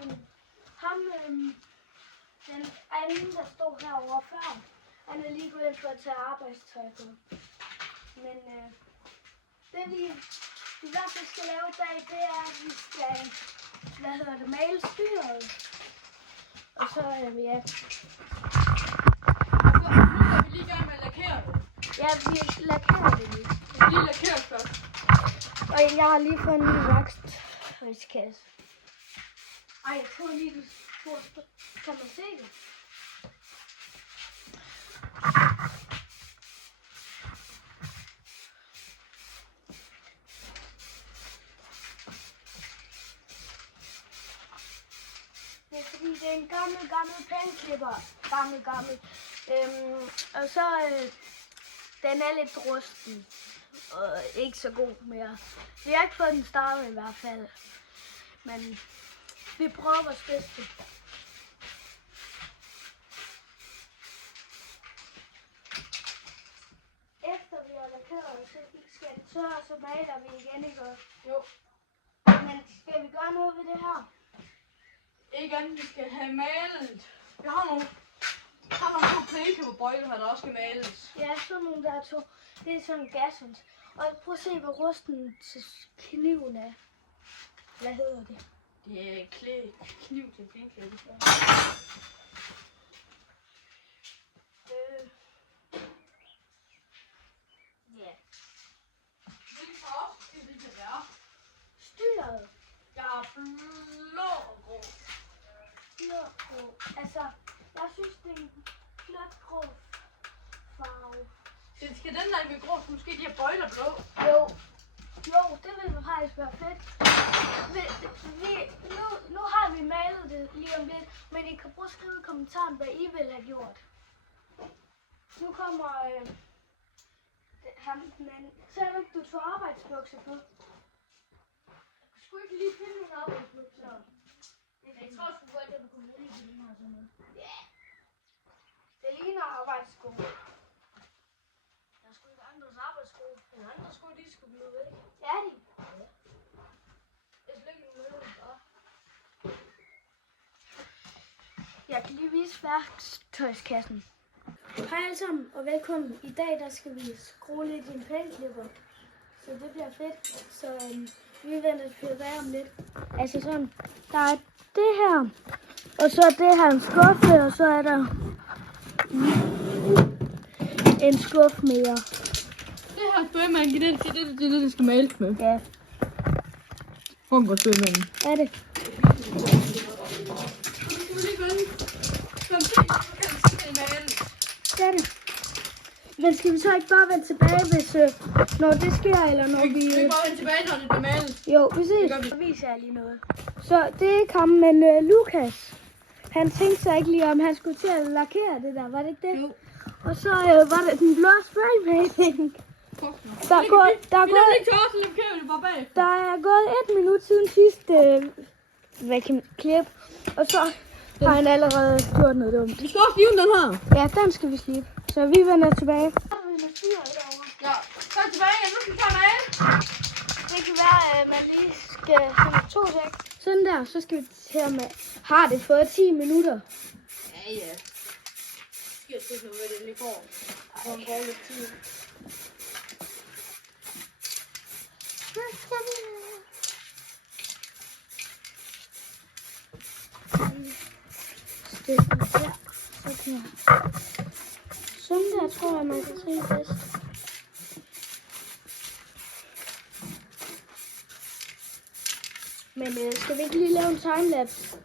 Ham, den anden, der stod herovre før, han er lige gået ind for at tage arbejdstøj på. Men det vi i hvert fald skal lave i dag, det er, at vi skal, male styret. Og så, ja. Nu er vi lige i gang med at lakere det. Ja, vi lakerer det lige. Vi skal lige lakere først. Og jeg har lige fået en ny værktøjskasse. Ej, jeg tror lige, du kan man se det? Det er fordi, det er en gammel pænklipper. Gammel. Og så, den er lidt rusten. Og ikke så god mere. Vi har ikke fået den startet i hvert fald. Men vi prøver vores bedste. Efter vi har lakeret, så skal det tørre, så maler vi igen, ikke? Jo. Men skal vi gøre noget ved det her? Ikke andet, vi skal have malet. Jeg har nogle to plæneklipperbøjler her, der også skal males. Ja, sådan nogle der to. Det er sådan en gashund. Og prøv at se, hvor rusten til kniven er. Hvad hedder det? Det er kniv til plæneklipper. Ja. Hvilken farve skal det være? Styret. Jeg har blå og grå. Grå. Altså, jeg synes, det er en flot grå farve. Skal den der med grå, så måske de her bøjler blå? Jo, det ville faktisk være fedt. Nu har vi malet det lige om lidt, men I kan prøve at skrive i kommentaren, hvad I ville have gjort. Nu kommer ham den anden. Selvom ikke du tog arbejdsbukser på. Skulle ikke lige finde nogle arbejdsbukser? Jeg tror sgu godt, at du kunne vide, at det ligner sådan noget. Ja. Det ligner arbejdssko. Der er sgu ikke andres arbejdssko. Men andre sko, de skulle blive væk. Ja, de. Jeg skal ikke med det. Jeg kan lige vise værktøjskassen. Hej alle sammen og velkommen. I dag der skal vi skrue lidt i en plæneklipper. Så det bliver fedt. Så vi venter til at være om lidt. Altså sådan, der er det her. Og så er det her en skuffe, og så er der en skuffe mere. Det her spøgmanden, det er det, skal males med. Ja. Prøv på spøgmanden. Er det? Det er det. Men skal vi så ikke bare vende tilbage, hvis, når det sker, eller når vi... Vi kan bare vende tilbage, når det bliver malet. Jo, præcis. Det Så viser jeg lige noget. Så det er ikke ham, men Lukas. Han tænkte sig ikke lige om, han skulle til at lakere det der, var det ikke det? Jo. Og så var det den blå spraymaling. Der er gået 1 minut siden sidste klip, og så har han allerede gjort noget dumt. Vi skal også slive den her. Ja, den skal vi slippe. Så vi vender tilbage. Ja, så tilbage igen. Nu skal vi tage male. Det kan være, at man lige skal sådan 2 sek. Sådan der, så skal vi til med. Har det fået 10 minutter? Ja. Skal se hvad det lige får. Og en går lidt tid. Sådan der tror jeg, man kan se bedst. Men skal vi ikke lige lave en timelapse?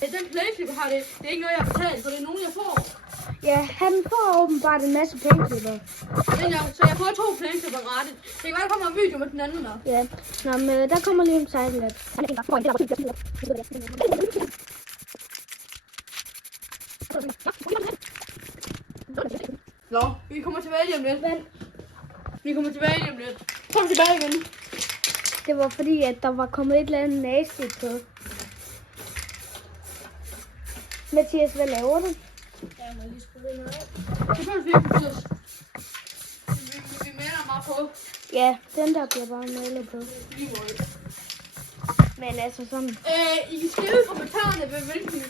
Ja, den plæneklipper har det er ikke noget, jeg har betalt, for det er nogen, jeg får. Ja, han får åbenbart en masse plæneklipper. Så jeg får 2 plæneklipper gratis. Det kan være, der kommer en video med den anden der. Ja, nå, men der kommer lige en timelapse. Nå, vi kommer tilbage lige om lidt. Vi kommer tilbage lige om lidt. Kom tilbage igen. Det var fordi, at der var kommet et eller andet nasty på. Mathias, hvad laver du? Jeg må lige skrue det noget af. Det kan vi ikke betyde. Vi maler bare på. Ja, den der bliver bare malet på. Men altså sådan. I kan skrive i kommentarerne, hvilken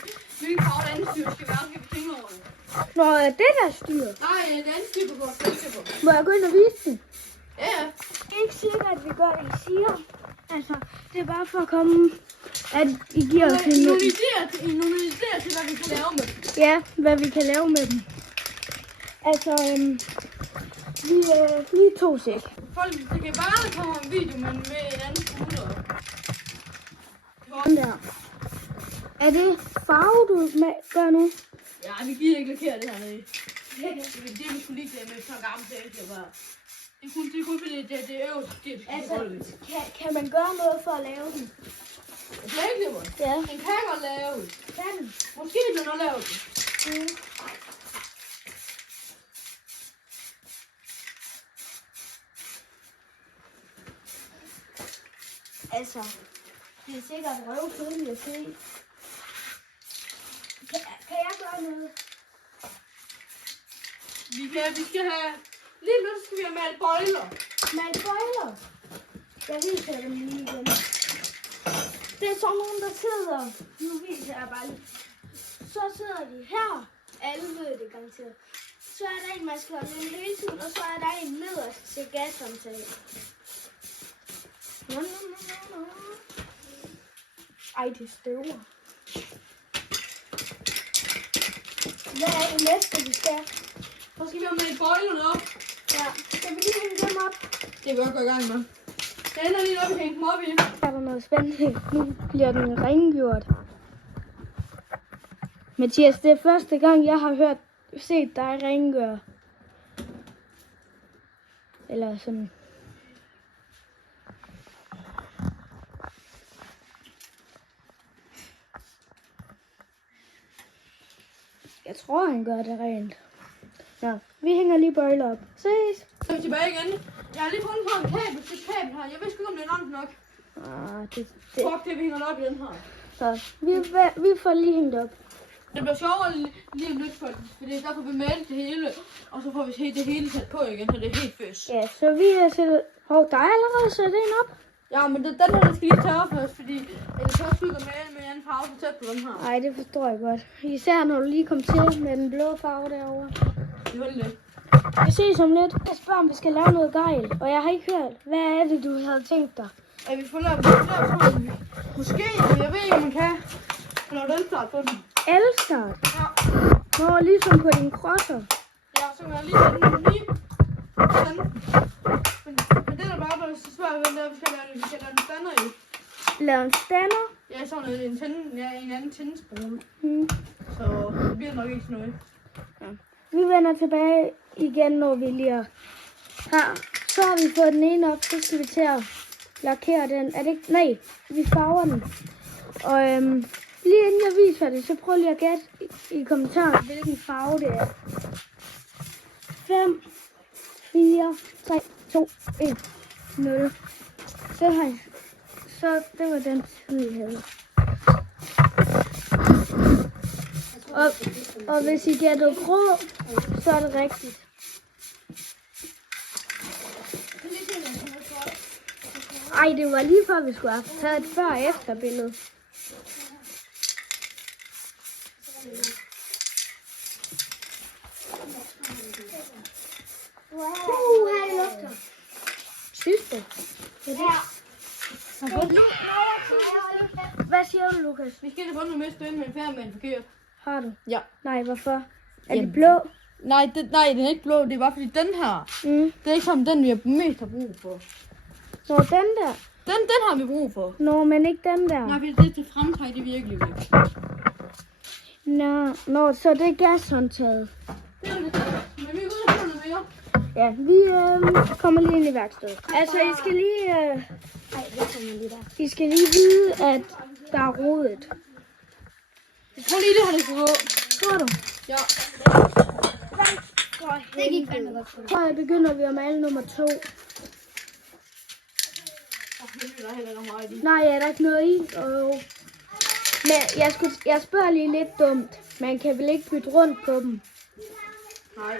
farve andet styr skal være, skal vi tænke over det. Nå, er det der styr? Nej, det andet styr på vores selskaber. Må jeg gå ind og vise den? Ja, ja. Det er ikke sikkert, at vi gør det, I siger. Altså, det er bare for at komme, at I giver os Nogle idéer til, hvad vi kan lave med dem. Ja, hvad vi kan lave med dem. Altså, vi to sæk. Folk, det kan bare komme en video, men med en anden scooter. Sådan der. Er det farve, du gør nu? Ja, vi gider ikke lakere det hernede. Det er vi skulle lige det med så gammel selskaber. Det er kun fordi, det er øverst. Altså, kan man gøre noget for at lave den? Selskaber? Ja. Den kan godt lave. Kan den? Måske vil den også lave det. Mm. Altså, det er sikkert røvkedeligt at se. Kan jeg gøre noget? Vi skal have... Lige nu skal vi have malet bøjler. Malet bøjler? Jeg viser dem lige igen. Det er sådan nogen, der sidder. Nu viser jeg bare lige. Så sidder de her. Alle ved det garanteret. Så er der en, man skal holde den hele tiden, og så er der en nederst til gashåndtag. Ej, det støver. Hvad er det næste, vi skal? Så skal vi have malet bøjlerne op. Ja, skal vi lige hænge dem op? Det vil jeg gå i gang med. Jeg ender lige op og hænge dem op i. Er der noget spændende? Nu bliver den rengjort. Mathias, det er første gang, jeg har set dig rengøre. Eller sådan. Jeg tror, han gør det rent. Nå, vi hænger lige bøjler op. Ses! Så er vi tilbage igen. Jeg har lige fundet på en kabel til kabel her. Jeg vidste ikke, om det er langt nok. Det. Fuck det, vi hænger det op i den her. Så, vi får lige hængt op. Det bliver sjovere lige om lidt, for det er derfor, vi maler det hele. Og så får vi det hele sat på igen, så det er helt føs. Ja, så vi er til... der er allerede sat en op. Ja, men den her skal lige tørre først, fordi ellers så skulle jeg male med en anden farve så tæt på den her. Nej, det forstår jeg godt. Især når du lige kom til med den blå farve derovre. Det var det. Vi ses om lidt. Jeg spørger, om vi skal lave noget gejl, og jeg har ikke hørt, hvad er det, du havde tænkt dig? Ja, vi får lavet sådan. Måske, jeg ved ikke, om man kan. Eller elstart på den. Elstart? Ja. Nå, ligesom på din crosser. Ja, så kan jeg lige sætte den lige. Sådan. Men det er bare så svært ved, at vi skal lave en stander i. Lave en stander? Ja, sådan en anden tændespole. Hmm. Så det bliver nok ikke sådan noget. Ja. Vi vender tilbage igen, når vi lige er her. Så har vi fået den ene op, så skal vi til at lakere den. Er det ikke? Nej, vi farver den. Og lige inden jeg viser det, så prøv lige at gætte i kommentarerne, hvilken farve det er. 5, 4, 3, 2, 1, 0. Så det var den tid, vi havde. Og hvis I gætter grå, så er det rigtigt. Ej, det var lige før vi skulle have taget et før- og efterbillede. Her i luften. Synes du? Ja. Hvad siger du, Lukas? Vi skal da få noget mere spændende med en færd med en forkert. Har du? Ja. Nej, hvorfor? Er Jamen. det blå? Nej, den er ikke blå. Det er bare fordi den her, det er ikke som den, vi har mest har brug for. Nå, den der. Den har vi brug for. Nå, men ikke den der. Nej, fordi det er til fremtræk, det er virkelig vigtigt. Nå, så det er gashåndtaget. Det er lidt men vi er ude og få noget mere. Ja, vi kommer lige ind i værkstedet. Altså, I skal lige... jeg kommer lige der. I skal lige vide, at der er rodet. Jeg tror lige, det her, det skal gå. Tror du? Ja. Det gik fandme godt. Så begynder vi at male nummer 2. Nej, er der ikke noget i? Men jeg spørger lige lidt dumt. Man kan vel ikke bytte rundt på dem? Nej.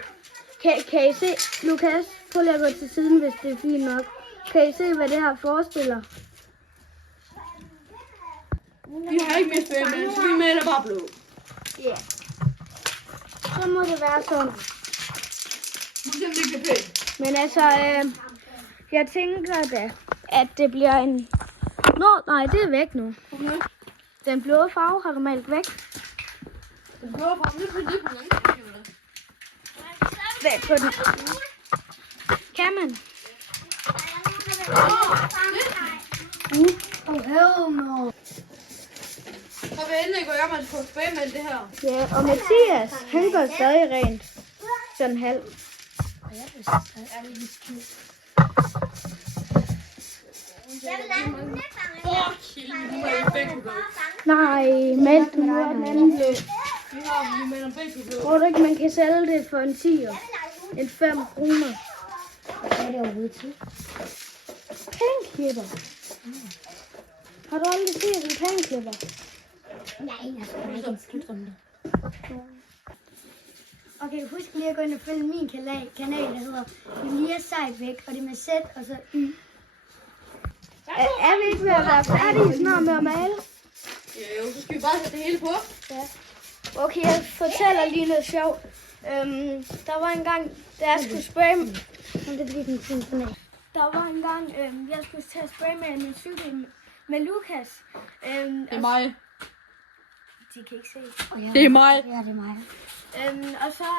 Kan I se, Lukas, prøv lige at gå til siden, hvis det er fint nok. Kan I se, hvad det her forestiller? Vi har ikke mere spil med, så vi maler har blå. Ja. Så må det være sådan. Nu ser det ikke pænt. Men altså, jeg tænker da, at det bliver en... Nej, det er væk nu. Okay. Den blå farve har du malet væk. Den blå farve, det er på den anden. Væk på den. Kan man? Hell no. Så vil jeg endelig gå i gang med at få spray med det her. Ja, og Mathias, han går stadig rent. Sådan halv. Nej, meld du nu den anden blå. Tror du ikke, man kan sælge det for en 10'er? En 5 kroner. Hvad er det overhovedet til? Pænklipper. Har du aldrig set en pænklipper? Nej, jeg skal ikke en skidt om det. Okay, husk lige at gå ind og følge min kanal, der hedder Elias Sejt Væk, og det er med Z og så Y. Er vi ikke ved at være færdige snart med at male? Jo, så skal vi bare sætte det hele på. Ja. Okay, jeg fortæller lige noget sjovt. Der var en gang, da jeg skulle spraye... Det er lige den fin kanal. Der var en gang, jeg skulle til at spraye med min cykel med Lukas. Det er mig. De kan ikke se. Det er mig. Ja, det er mig. Og så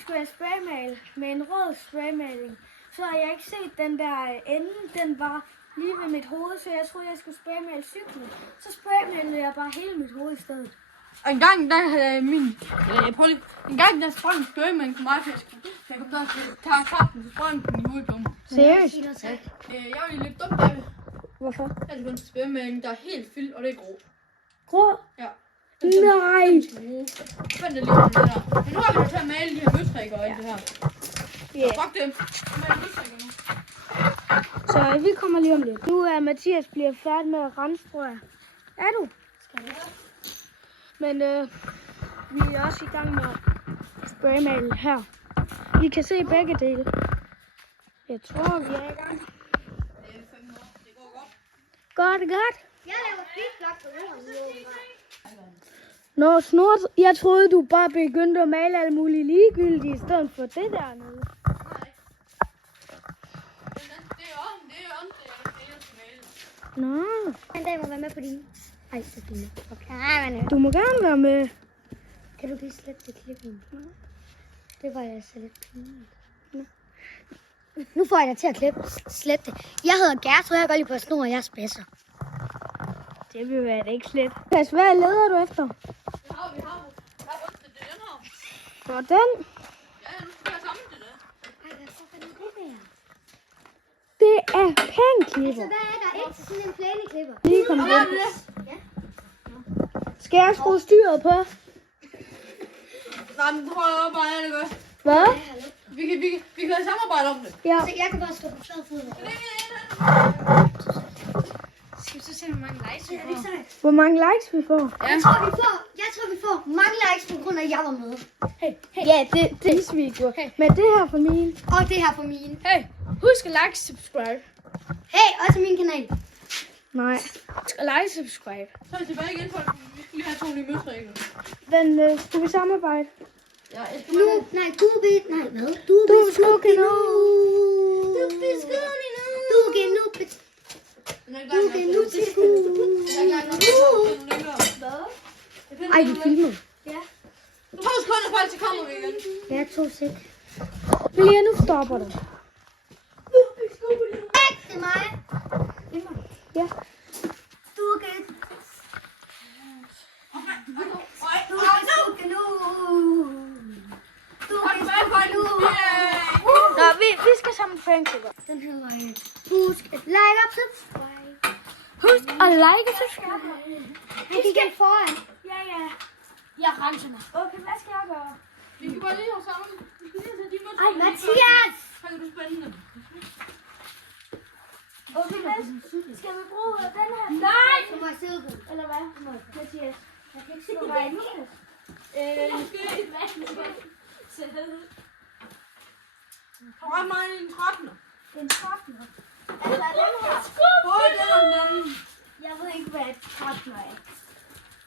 skulle jeg spraymale med en rød spraymaling. Så har jeg ikke set den der ende, den var lige ved mit hoved, så jeg troede, jeg skulle spraymale cyklen. Så spraymalede jeg bare hele mit hoved i stedet. Og en gang, der havde en gang, der sprang en spøgemand på mig, så jeg kom der til at tage kraften, så sprang den i hovedet på mig. Seriøst? Jeg ville lidt dumt af det. Hvorfor? Jeg havde en spøgemand, der er helt fyldt, og det er grå. Grå? Ja. Nej! Fandt det lige om det der. Men nu har vi jo til at male de her møtrikker og alt det her. Ja. Fuck dem. Nu maler møtrikker nu. Så vi kommer lige om lidt. Nu er Mathias bliver færdig med at rense, tror jeg. Er du? Men vi er også i gang med at spraymale her. I kan se begge dele. Jeg tror, vi er i gang. Det er 5 år. Det går godt. Godt. Jeg laver speedblok på den. Nå, snort. Jeg troede, du bare begyndte at male alle mulige ligegyldige i stedet for det dernede. Nej. Det er om, jeg skal male. Nå, En dag må være med på din. Ej, så fint. Okay, men du må gerne være med. kan du lige slette det klip? Det var jeg så lidt pinligt. Nu får jeg dig til at slette det. Jeg hedder Gertrud, jeg går lige på snor, og jeg er spidser. Det vil være det ikke slet. Pas, hvad leder du efter? Vi har det den her. For den? Ja, nu skal jeg sammen til det. Ej, hvad så er det der? Det er Så pænklipper. hvad er der ikke til sådan en plæneklipper? Lige kom Hvad er den. det? Skal jeg skrue styret på? Nej, men prøv at bare det godt. Hvad? Vi kan samarbejde om det. Ja. Så jeg kan bare stå på flad fod. Skal vi så se, hvor mange likes vi får? Hvor mange likes vi får? Jeg tror, vi får mange likes på grund af, at jeg var med. Ja, det er video. Men det her for min. Og det her på min. Hey, husk at like, subscribe. Hey, også min kanal. Nej. Like, subscribe. Så er vi tilbage igen, folk. Vi skal lige have 2 nye møtrikker. Men skal vi samarbejde? Ja, jeg skal Nu, nej, du vil, nej, hvad? Du Du skal nu. Du vil skåne nu. Du kan nu, du kan nu til skole. Ej, vi filmer. Ja. 2 sekunder, folk, så kommer vi igen. Ja, 2 sek. Lige nu stopper du. Det er mig. Ja. Du kan. Du kan nu. Du kan nu. Nå, vi skal sammen pranklipper. Den her var husk at like og subscribe. Husk at like og subscribe. Vi skal foran. Ja. Jeg renser mig. Okay, hvad skal jeg gøre? Vi kan bare lige have sammen. Vi skal lige have de Ej, møtrikker. Mathias! Så er det spændende. Okay, hvad? Skal vi bruge den her? Nej! Så må jeg sidde på. Eller hvad? Mathias. Jeg kan ikke se Skal dig. være Lukas? Ret meget i en 13'er. En 13'er. Altså, den her. Både den og den anden. Jeg ved ikke, hvad et 13'er er.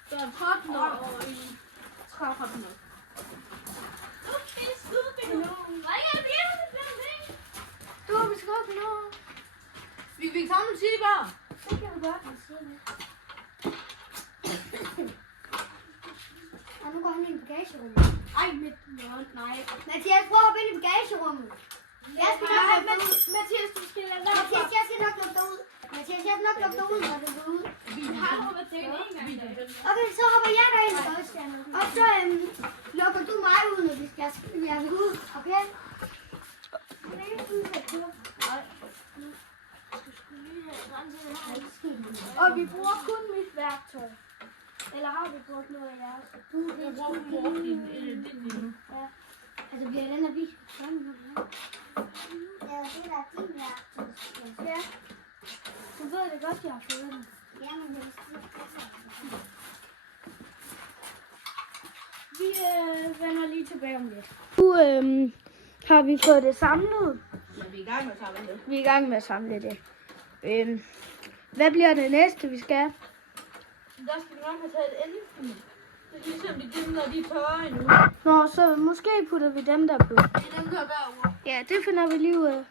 Der er 13 år og i 13 år. Du har beskrevet på noget. Vi kan sammen sige bare. Så kan vi godt sige det. Og nu går han ind i bagagerummet. Ej, nej. Mathias, prøv at ind i bagagerummet. Jeg skal nok lukke dig ud. Mathias, du skal lade være. Mathias, jeg skal nok lukke dig ud. Mathias, jeg skal nok lukke dig ud, når du går ud. Vi har hoppet til en gang. Okay, så hopper jeg derind først. Og så lukker du mig ud, når vi skal ud. Okay? Og vi bruger kun mit værktøj. Eller har vi brugt noget af jeres? Jeg bruger din nu. Ja. Altså bliver den her video sådan nu? Ja, det er din værktøj. Ja. Du ved det godt, jeg har fået den. Jamen, det Vi vender lige tilbage om lidt. Nu har vi fået det samlet. Ja, vi er i gang med at samle det. Vi er i gang med at samle det. Hvad bliver det næste, vi skal? Der skal vi nok have taget enden. Det er ligesom dem, der de er tørre endnu. Nå, så måske putter vi dem der på. Det er dem, der er derovre. Ja, det finder vi lige ud af.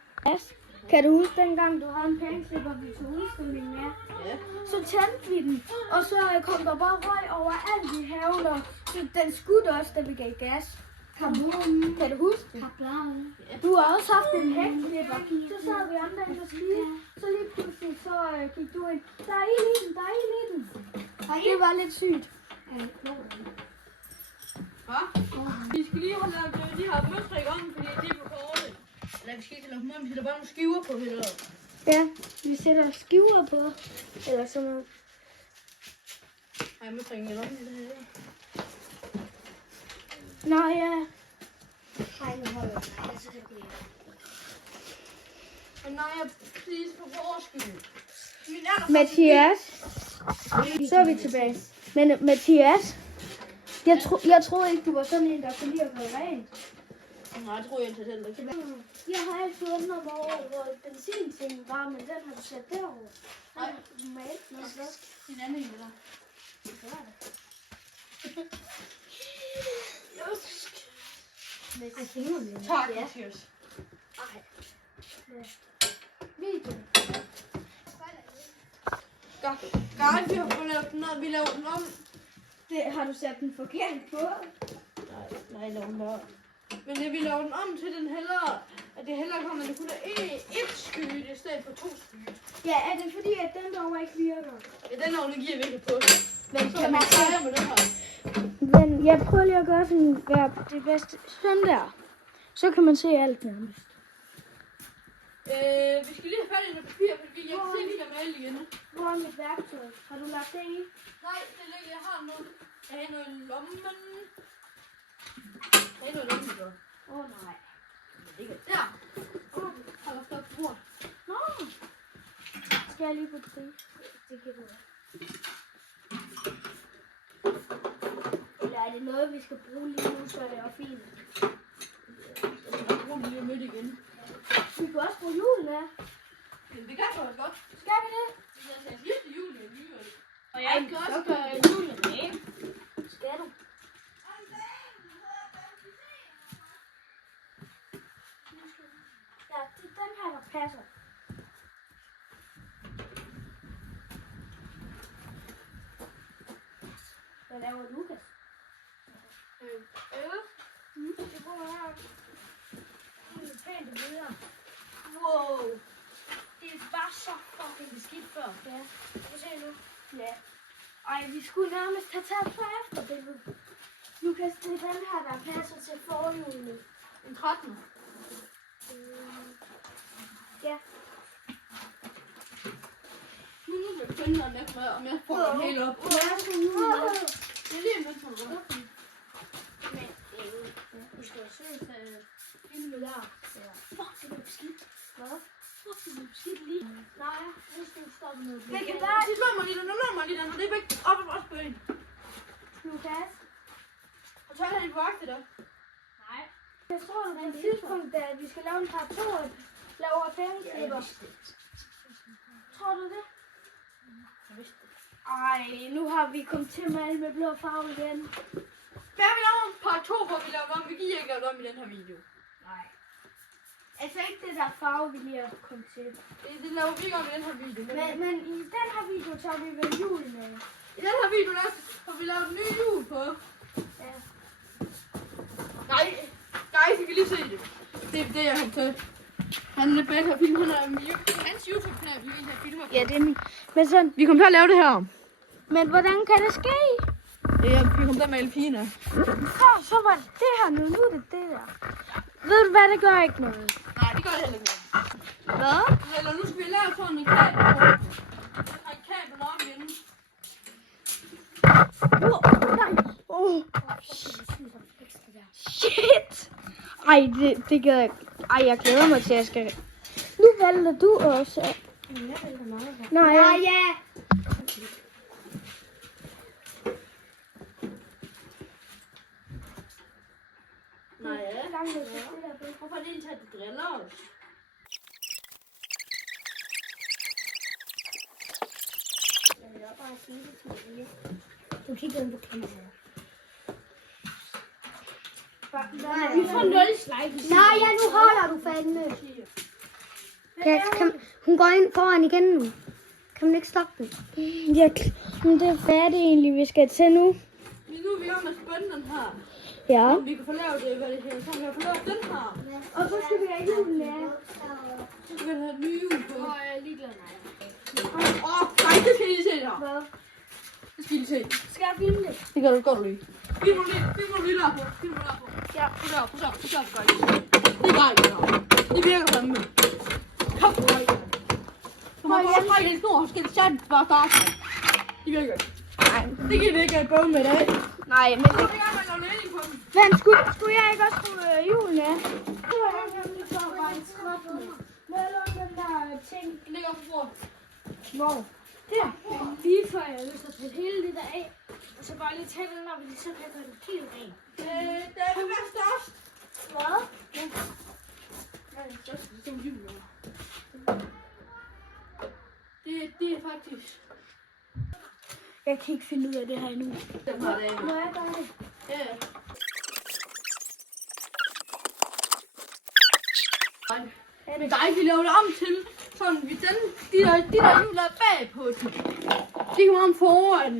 Kan du huske dengang, du havde en pengeslipper, vi tog udstilling med? Ja. Så tændte vi den, og så kom der bare røg over alt i haven, og den skudte også, da vi gav gas. Kabum. Kan du huske det? Kablam. Du har også haft en pengeslipper. Så sad vi andre inde og skide. Så lige pludselig så gik du ind. Der er ild i den, der er ild i den. Det var lidt sygt. Hva? Vi skal lige have lavet de her mønstre i gang, fordi de er på kortet. Eller vi skal ikke lave dem, vi sætter bare nogle skiver på heller. Ja, vi sætter skiver på. Eller sådan noget. Ej, mønstre ingen om det her. Nå ja. Ej, nu holder jeg. Så kan det blive. Og nej, jeg please for vores skyld. Mathias. Så er vi tilbage. Men Mathias, jeg troede ikke, du var sådan en, der kunne lide at gøre rent. Nej, jeg tror, jeg tager den der tilbage. Jeg har altid undret mig over, hvor benzintingen var, men den har du sat derovre. Nej. Normalt noget hvad? Din anden en der. Det gør det. Tak, Mathias. Video. Godt, vi har fået lavet den om. Vi laver den om. Det, har du sat den forkert på? Nej, laver den om. Men det, vi laver den om til den hellere, at det hellere kommer, at det kun er et skyde i stedet for 2 skyde. Ja, er det fordi, at den derovre ikke virker? Ja, den her giver vi ikke på. Men Så kan man sejre med den her. Men jeg prøver lige at gøre sådan, være det bedste. Sådan der. Så kan man se alt nærmest. Vi skal lige have fat i noget papir, fordi jeg kan se, at vi kan male igen. Hvor er mit værktøj? Har du lagt det i? Nej, det ligger, jeg har noget. Jeg har noget i lommen. Jeg har noget i lommen, så. Nej. Det ligger der. Har lagt op på bordet. Nå. Skal jeg lige putte det i? Det kan du ikke. Eller er det noget, vi skal bruge lige nu, så er det også fint? Jeg bruger den lige om lidt igen. Vi kan også bruge julen af. Men det kan jeg godt. Skal vi det? Det er den sidste jul, jeg alligevel. Og jeg kan også gøre julen af. Skal du? Ja, det er den her, der passer. Hvad laver Lukas? Det bruger jeg. Det er pænt videre. Wow. Det var så fucking beskidt før. Ja. Kan du se nu? Ja. Ej, vi skulle nærmest have taget på efterbilledet. Lukas, det er den her, der passer til forhjulet. En 13. Ja. Nu vil jeg finde om jeg får den helt op. Ja, så julet. Det er lige en mønster, du godt. Men du skal jo se, at filmen der. Ja. Fuck, det er beskidt. Hvad? Fuck, det er beskidt lige. Nej, nu skal du stoppe noget. Det kan være. De slår mig lige, nu slår mig lige, og det er væk op og også på en. Lukas? Og så er det vagt der. Nej. Jeg tror, at på et tidspunkt, da vi skal lave en part 2, laver pengeslipper. Tror du det? Jeg vidste det. Ej, nu har vi kommet til med alle med blå farve igen. Hvad er vi laver en part 2, hvor vi laver om? Vi giver ikke lave om i den her video. Nej. Altså ikke det der farve, vi lige har kommet til. Det laver vi ikke om i den her video. Men i den her video tager vi vel jul med. I den her video, der har vi lavet en ny jul på. Ja. Nej, guys, I kan lige se det. Det er det, jeg har til. Han er bedre til at filme. Hans YouTube-kanal, vi vil have filmer på. Ja, det er min. Men sådan. Vi kommer til at lave det her. Men hvordan kan det ske? Ja, vi kommer til at male pigen af. Så var det det her nu. Nu er det det der. Ved du hvad, det gør ikke noget. Nej, det gør det heller ikke. Hvad? Eller nu skal vi lave sådan en kabel. En kabel om inden. Shit! Ej, det gør jeg. Ej, jeg glæder mig til, at jeg skal. Nu vælter du også. Nej, ja. Nej, hvorfor er det ikke, at du driller os? Du kigger ind på kameraet. Vi får 0 slides. Nej, ja, nu holder du fandme. Hun går ind foran igen nu. Kan man ikke stoppe den? Ja, men hvad er det egentlig, vi skal til nu? Men nu er vi om at spænde den her. Ja. Vi kan få lavet det, hvad det her. Så vi har fået lavet den her. Og så skal vi have julen af. Så skal vi have et nye jul på. Jeg er ligeglad med Nej, det skal I lige se her. hvad? Det skal I lige se. Skal jeg filme det? Det gør du godt lige. Vi må lige lade på. Ja, prøv at det gør ikke det. Det virker fandme. Kom, du må bare trække en snor, så skal det sandt bare starte. Det virker ikke. Nej. Det kan vi ikke have bøde med det. Nej, men det... Men skulle jeg ikke også skulle julen af? Det var nemlig så bare en trappe med alle den der ting. Det ligger på bordet. Hvor? Der. Lige før jeg har lyst til at tage hele det der af. Og så bare lige tage den op, fordi så kan jeg gøre det helt rent. Det er det være størst. Hvad? Ja. Hvad er det største? Det er jul. Det er faktisk... Jeg kan ikke finde ud af det her endnu. Den har det. Må jeg gøre det? Ja. Men der er ikke, vi laver det om til, sådan vi de der hjul er bag på den. De kommer om foran.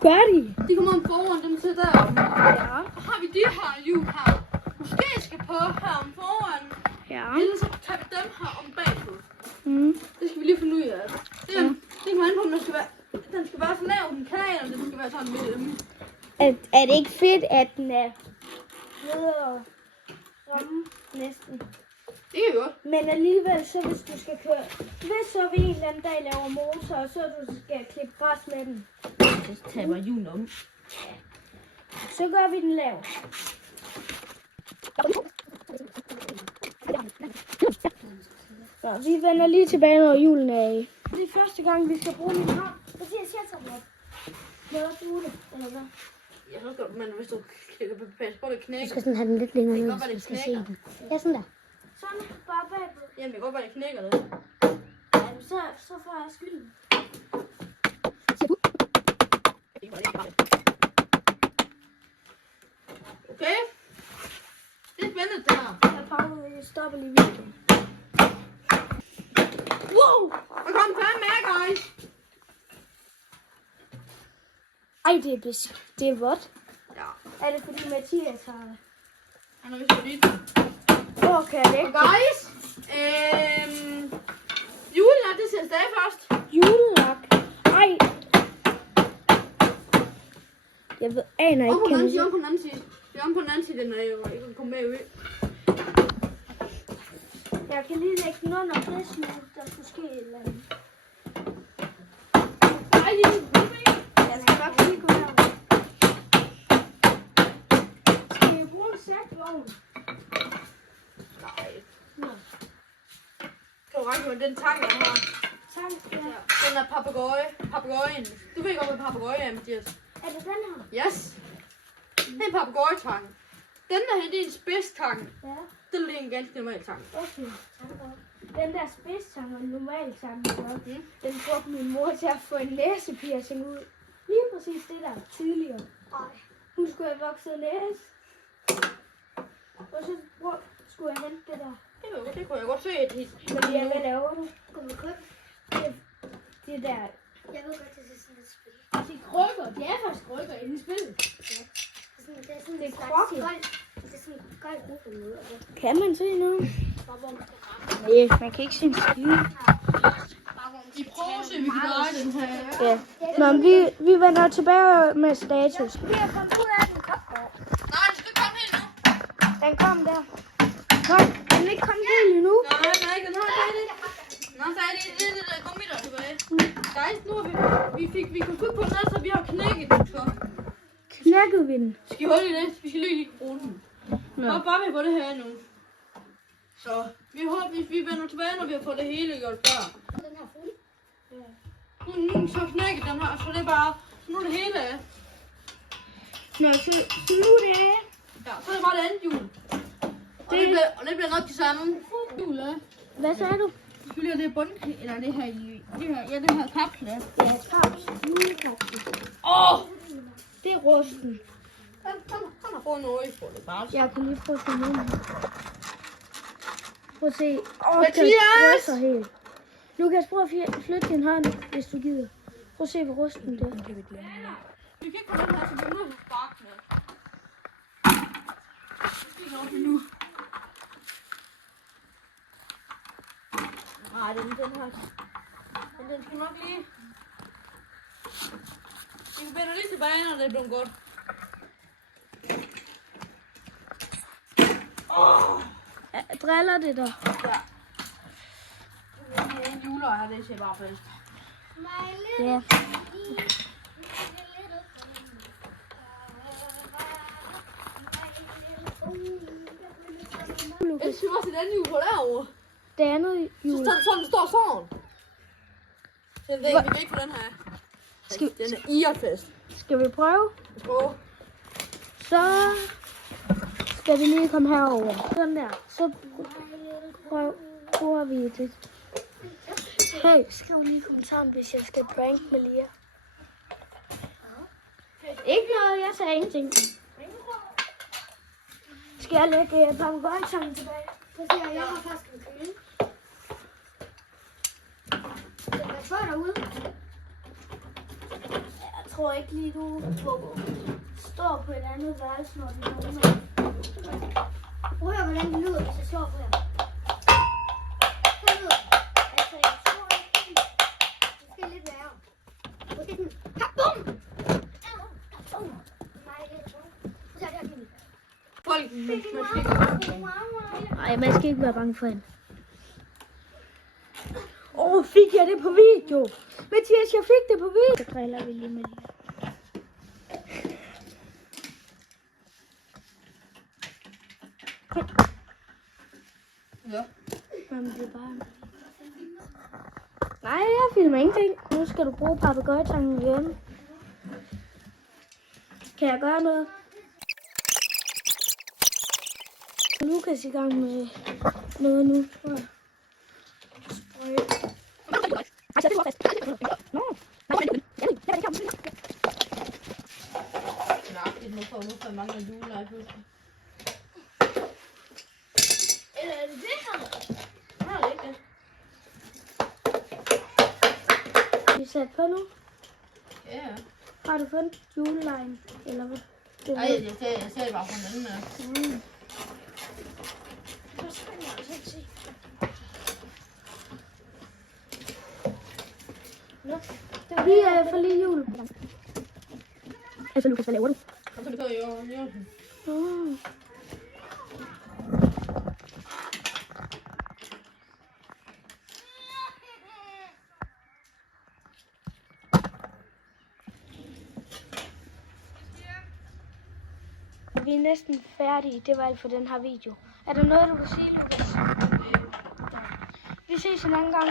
Gør de? De kommer om foran, dem sidder derom. Ja. Så har vi de her hjul her. Måske skal på her om foran. Ja. Ellers så tager vi dem her om bagpå. Mm. Det skal vi lige finde ud af. Det kommer an på, om den skal være så lav, den kan, eller den skal være sådan mellem. Er det ikke fedt, at den er ved at ramme næsten? Det er godt. Men alligevel, så hvis du skal køre... Hvis så vi en eller anden dag laver motor, og så du skal klippe græs med den, Så tager jeg julen om. så gør vi den lav. Så vi vender lige tilbage, når julen er af. Det er første gang, vi skal bruge min hånd. Mathias, jeg tager den op. Vil du bruge det, eller hvad? Ja, så skal du, men hvis du klikker på pas på, det Du knækker. skal sådan have den lidt længere Det kan ned, godt være, hvis det du skal se knækker. den. Ja, sådan der. Sådan, bare bagpå. Jamen, det kan godt være, det knækker det. Jamen, så får jeg skylden. Okay. Det er spændende, det her. Jeg stopper lige videoen. Wow! Der kom fandme af, guys. Ej, det er beskidt. Det er vådt. Ja. Er det fordi Mathias har det? Han har vist på dit. Hvor kan jeg Og lægge guys, julen det ser stadig først. julelak? Ej. Jeg ved, aner ikke, Om på den kan anden man side, om på den anden side. Det er om på den anden side, den er jo ikke kan komme med ud. Jeg kan lige lægge den under hvis nu der skulle ske et eller andet. Nej, Jeg skal nok lige gå her. Skal vi bruge en sækvogn? nej. Kan du regne med den tang, jeg har? Tak, ja. Den er papegøjen. Du ved godt, hvad papegøje er, Mathias. Er det den her? Yes. Det er en papegøjetang. Den der her, det er en spidstang. Ja. Den er en ganske normal tang. Okay. Den der spidsang og normalsang, den brugte min mor til at få en næsepiercing ud. Lige præcis det der tidligere. Hun skulle have vokset næse. Og så skulle jeg hente det der. Det kunne jeg godt se. Fordi hvad laver du? Det der. Jeg ved godt, det er sådan et spil. Det er krykker. Det er faktisk krykker inde i spillet. Det er sådan Det er en slags kroppen. gold. Det er sådan en gold ruffelmøde. Kan man se noget? Nej, man kan ikke se en skide. Vi prøver at se, om vi kan dreje den her. Ja. Nå, men vi vender tilbage med status. Vi har fundet ud af, at den kom der. Nej, den skal komme helt nu. Den kom der. Nej, den er ikke kommet helt endnu. Nej, den har ikke det. Nå, så er det der gummi der tilbage. Guys, nu har vi kunne få på den, så vi har knækket den så. Knækkede vi den? Skal I holde i det? Vi skal lige bruge den. Bare vi på det her nu. Så vi håber, vi vender tilbage, når vi har fået det hele gjort klar. Den her fuld. Nu så knækket den her, så det er bare, nu er det hele af. Nå, så nu er det af. Ja, så er det bare det andet hjul. Og det bliver nok det samme hjul af. Hvad sagde du? Selvfølgelig er det eller det her kapsel. Ja, kaps. Det er rusten. Han har fået noget på det bare. Jeg kan lige prøve at se noget. Prøv at se. Mathias! Det helt. Lukas, prøv at flytte din hånd, hvis du gider. Prøv at se, hvor rusten det er. Vi kan ikke få den her, så vi er nødt til at sparke med. Det er nok nu. Nej, den her. Men den skal nok lige. Vi kan vende lige tilbage, når det er blevet godt. Ja, driller det der? Ja. Det er en juler her, det ser bare bedst. Ja. Jeg synes også, det er den jul på derovre. Det andet jul. Sådan, det står sådan. Den der, vi kan ikke få den her. Den er irfest. Skal vi prøve? Prøv. Så skal vi lige komme herover. Sådan der. Så prøver vi det. Hey, skriv lige i kommentaren, hvis jeg skal prank med Lia. Ikke noget, jeg sagde ingenting. Skal jeg lægge papegøjesangen tilbage? Prøv at se, jeg har faktisk en køle. Den er for derude. Jeg tror ikke lige, du står på et andet værelse, når du vågner. Prøv at høre, hvordan det lyder, hvis jeg slår på jer. Sådan lyder det. Altså, jeg tror ikke, det skal lidt værre. Måske sådan. Ha, bum! Nej, det er det. Prøv at se, det her. Folk, Nej, man skal ikke være bange for hende. Fik jeg det på video? Mathias, jeg fik det på video. Så driller vi lige med det. Ja. Jamen, det er bare... Nej, jeg filmer ingenting. Nu skal du bruge papegøjetangen igen. Kan jeg gøre noget? Lukas i gang med noget nu, tror jeg. Nu får mange af juleleje pludselig. Eller er det det her? Nej, det er ikke det. Vi sat på nu. Ja. Har du fundet julelejen? Eller hvad? Nej, jeg ser bare på den anden her. Vi er for lige jul. Altså Lukas, hvad laver du? Og så det kører jo. Vi er næsten færdige. Det var alt for den her video. Er der noget, du vil sige, Lukas? Vi ses en anden gang.